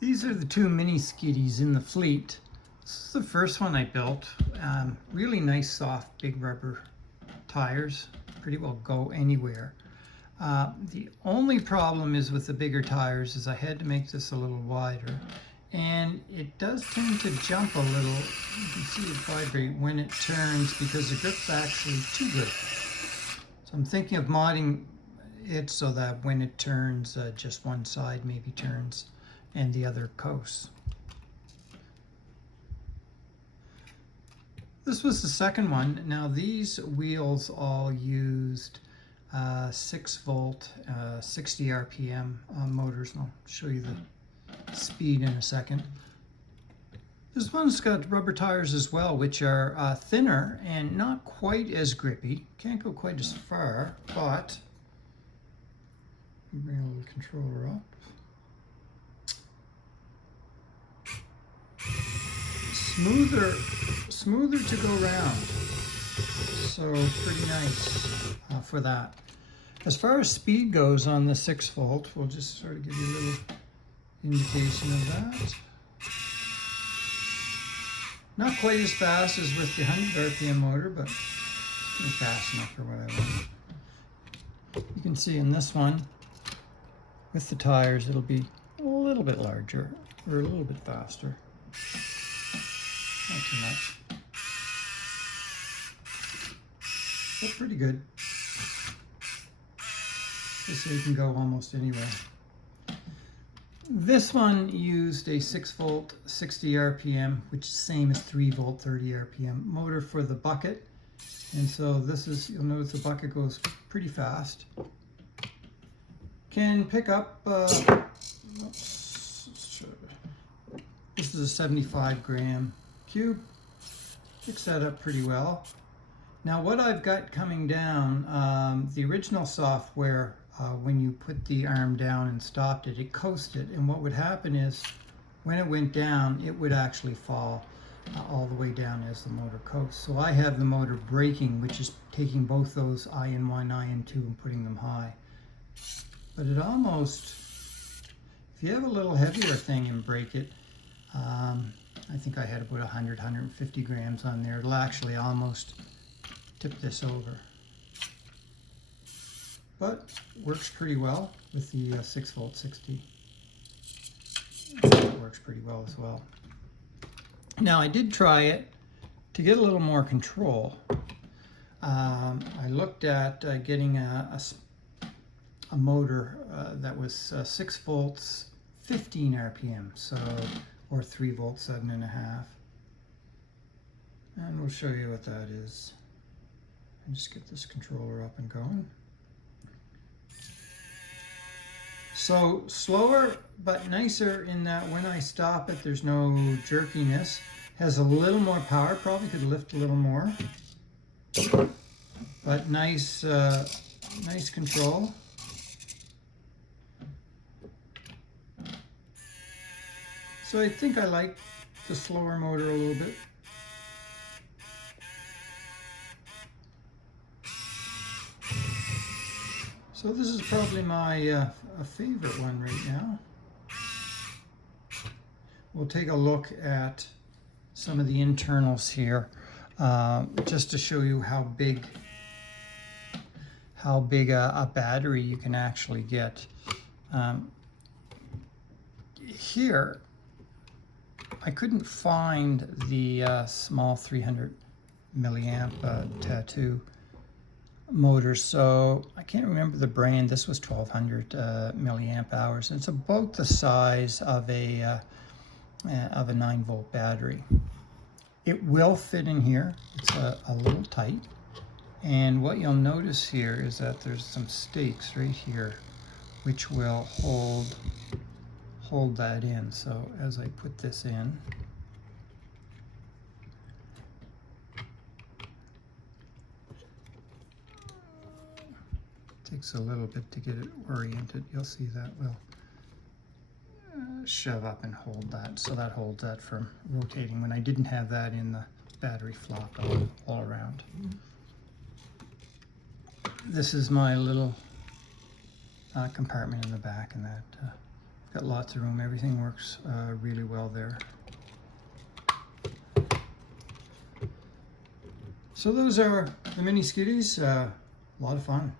These are the two Mini-Skidis in the fleet. This is the first one I built. Really nice, soft, big rubber tires. Pretty well go anywhere. The only problem is with the bigger tires is I had to make this a little wider. And it does tend to jump a little. You can see it vibrate when it turns because the grip's actually too good. So I'm thinking of modding it so that when it turns, just one side maybe turns and the other coasts. This was the second one. Now these wheels all used 6 volt, 60 RPM motors. And I'll show you the speed in a second. This one's got rubber tires as well, which are thinner and not quite as grippy. Can't go quite as far, but bring a little controller up. Smoother to go around, so pretty nice for that. As far as speed goes on the 6 volt, we'll just sort of give you a little indication of that. Not quite as fast as with the 100 RPM motor, but it's fast enough for what I want. You can see in this one, with the tires, it'll be a little bit larger or a little bit faster. Not too much, but pretty good. Just so you can go almost anywhere. This one used a 6 volt 60 RPM, which is the same as 3 volt 30 RPM motor for the bucket. And so this is, you'll notice the bucket goes pretty fast. Can pick up, this is a 75 gram cube. Picks that up pretty well. Now what I've got coming down, the original software, when you put the arm down and stopped it, it coasted, and what would happen is when it went down, it would actually fall all the way down as the motor coasts. So I have the motor braking, which is taking both those IN1, IN2 and putting them high. But it almost, if you have a little heavier thing and brake it, I think I had about 100, 150 grams on there. It'll actually almost tip this over. But works pretty well with the 6 volt 60. It works pretty well as well. Now I did try it to get a little more control. I looked at getting a motor that was 6 volts 15 RPM, so or 3 volts 7.5, and we'll show you what that is. And just get this controller up and going. So slower but nicer in that when I stop it, there's no jerkiness. Has a little more power, probably could lift a little more, but nice, nice control. So I think I like the slower motor a little bit. So this is probably my favorite one right now. We'll take a look at some of the internals here, just to show you how big a battery you can actually get. Here, I couldn't find the small 300 milliamp tattoo motor, so I can't remember the brand. This was 1200 milliamp hours. It's about the size of a 9 volt battery. It will fit in here. It's a little tight, and what you'll notice here is that there's some stakes right here which will hold that in. So as I put this in, takes a little bit to get it oriented. You'll see that will shove up and hold that, so that holds that from rotating when I didn't have that in the battery flock all around. This is my little compartment in the back, and that Got lots of room. Everything works really well there. So those are the Mini-Skidis. A lot of fun.